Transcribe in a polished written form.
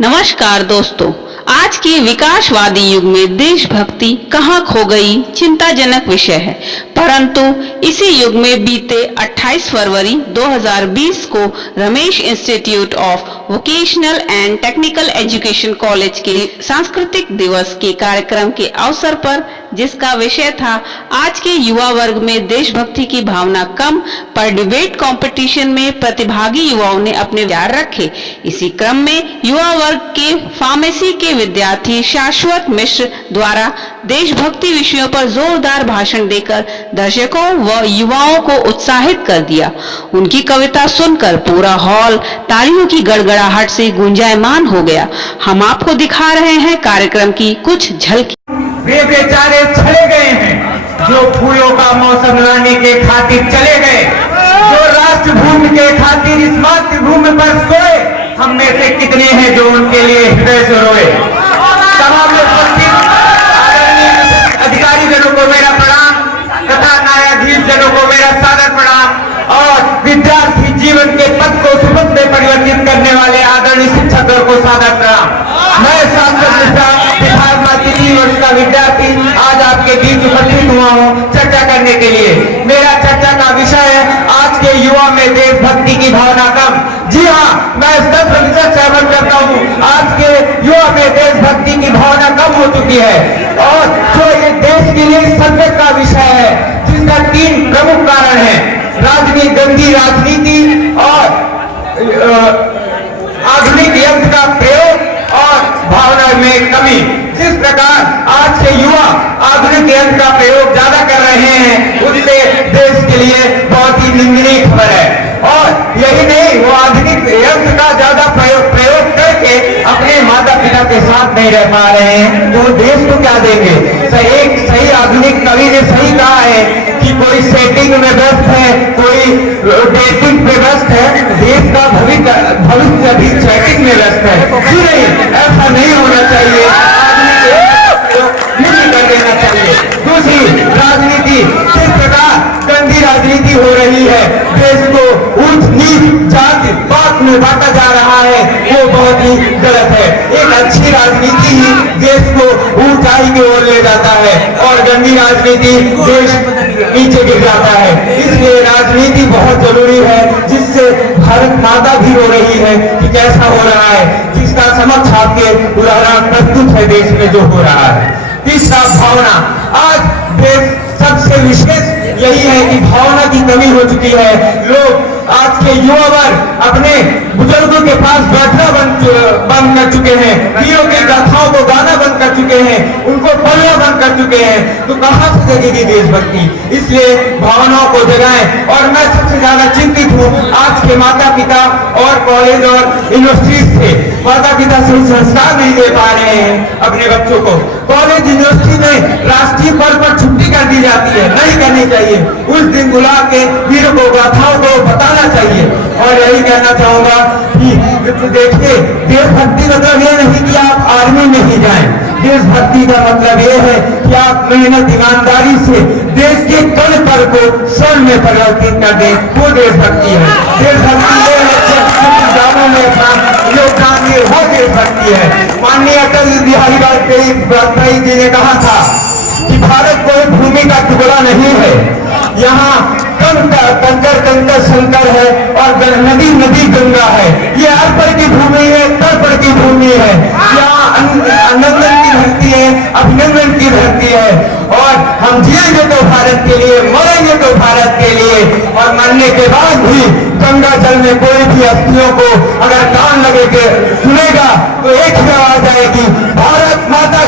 नमस्कार दोस्तों, आज के विकासवादी युग में देशभक्ति कहाँ खो गई चिंताजनक विषय है। परंतु इसी युग में बीते 28 फरवरी 2020 को Ramesh institute of vocational and technical education college के सांस्कृतिक दिवस के कार्यक्रम के अवसर पर, जिसका विषय था आज के युवा वर्ग में देशभक्ति की भावना कम, पर डिबेट कंपटीशन में प्रतिभागी युवाओं ने अपने विचार रखे। इसी क्रम में युवा वर्ग के फार्मेसी के विद्यार्थी शाश्वत मिश्र द्वारा देशभक्ति विषयों पर जोरदार भाषण देकर दर्शकों व युवाओं को उत्साहित कर दिया। उनकी कविता सुनकर पूरा हॉल तालियों की गड़गड़ाहट से गुंजायमान हो गया। हम आपको दिखा रहे हैं कार्यक्रम की कुछ झलकी। वे बेचारे चले गए हैं जो फूलों का मौसम लाने के खातिर चले गए, जो राष्ट्रभूमि के खातिर इस मातृभूमि पर सोए। हम में से कितने हैं जो उनके लिए हृदय से रोए। तमाम उपस्थित अधिकारी जनों को मेरा प्रणाम तथा न्यायाधीश जनों को मेरा सादर प्रणाम और विद्यार्थी जीवन के पथ को सुपथ में परिवर्तित करने वाले आदरणीय शिक्षकों को सादर प्रणाम। मैं वर्ष का विद्यार्थी आज आपके बीच उपस्थित हुआ हूँ चर्चा करने के लिए। मेरा चर्चा का विषय है आज के युवा में देशभक्ति की भावना कम। जी हाँ, मैं 10% सहमत करता हूँ। आज के युवा में देशभक्ति की भावना कम हो चुकी है और जो ये देश के लिए संकट का विषय है, जिसका 3 प्रमुख कारण है: राजनीति, गंदी राजनीति और आधुनिक यंत्र का प्रयोग और भावना में कमी। जिस प्रकार आज के युवा आधुनिक यंत्र का प्रयोग ज्यादा कर रहे हैं, उससे देश के लिए बहुत ही निंदनीय खबर है। और यही नहीं, वो आधुनिक यंत्र का ज्यादा प्रयोग करके अपने माता पिता के साथ नहीं रह पा रहे हैं, तो देश को क्या देंगे। एक सही आधुनिक कवि ने सही कहा है कि कोई सेटिंग में व्यस्त है, कोई डेटिंग में व्यस्त है, देश का भविष्य अभी चैटिंग में व्यस्त है। क्यों नहीं, ऐसा नहीं होना चाहिए, कर देना चाहिए। दूसरी राजनीति, जिस प्रकार गंदी राजनीति हो रही है, देश को ऊंच नीच जाति पात में बांटा जा रहा है, वो बहुत ही गलत है। एक अच्छी राजनीति ही देश को ऊंचाई की ओर ले जाता है और गंदी राजनीति देश नीचे गिर जाता है। इसलिए राजनीति बहुत जरूरी है, जिससे भारत माता भी रो रही है कि कैसा हो रहा है, जिसका समक्ष आपके उदाहरण प्रस्तुत है देश में जो हो रहा है। तीसरा, भावना। आज देश सबसे विशेष यही है कि भावना की कमी हो चुकी है। लोग आज के युवा वर्ग अपने बुजुर्गों के पास बैठना बंद कर चुके हैं, वीरों की गाथाओं को गाना बंद कर चुके हैं, उनको पढ़ना बंद कर चुके हैं, तो कहां से जगेगी देशभक्ति। इसलिए भावनाओं को जगाएं। और मैं सबसे ज्यादा चिंतित हूँ आज के माता पिता और कॉलेज और यूनिवर्सिटीज से। माता पिता सही संस्कार नहीं दे पा रहे हैं अपने बच्चों को। कॉलेज यूनिवर्सिटी में राष्ट्रीय पर्व पर छुट्टी कर दी जाती है, नहीं करनी चाहिए। उस दिन बुला के वीरों को गाथाओं को बताना चाहिए। और यही कहना चाहूंगा कि देखिए, देशभक्ति मतलब ये नहीं कि आप आर्मी में ही जाएं। देशभक्ति का मतलब ये है कि आप मेहनत ईमानदारी से देश के कण पर को स्वर्ण में परिवर्तित कर दें, वो देशभक्ति है। देशभक्ति ये है में अपना योगदान दे, वो देशभक्ति है। माननीय अटल बिहारी वाजपेयी जी ने कहा था कि भारत कोई भूमि का टुकड़ा नहीं है, यहाँ कंकर शंकर है और नदी नदी गंगा है। ये अर्पण की भूमि है, तर्पण की भूमि है। यहाँ अभिनंदन की धरती है, अभिनंदन की धरती है। और हम जिएंगे तो भारत के लिए, मरेंगे तो भारत के लिए। और मरने के बाद भी गंगा जल में कोई भी अस्थियों को अगर कान लगे के सुनेगा तो एक ही आवाज आएगी, भारत माता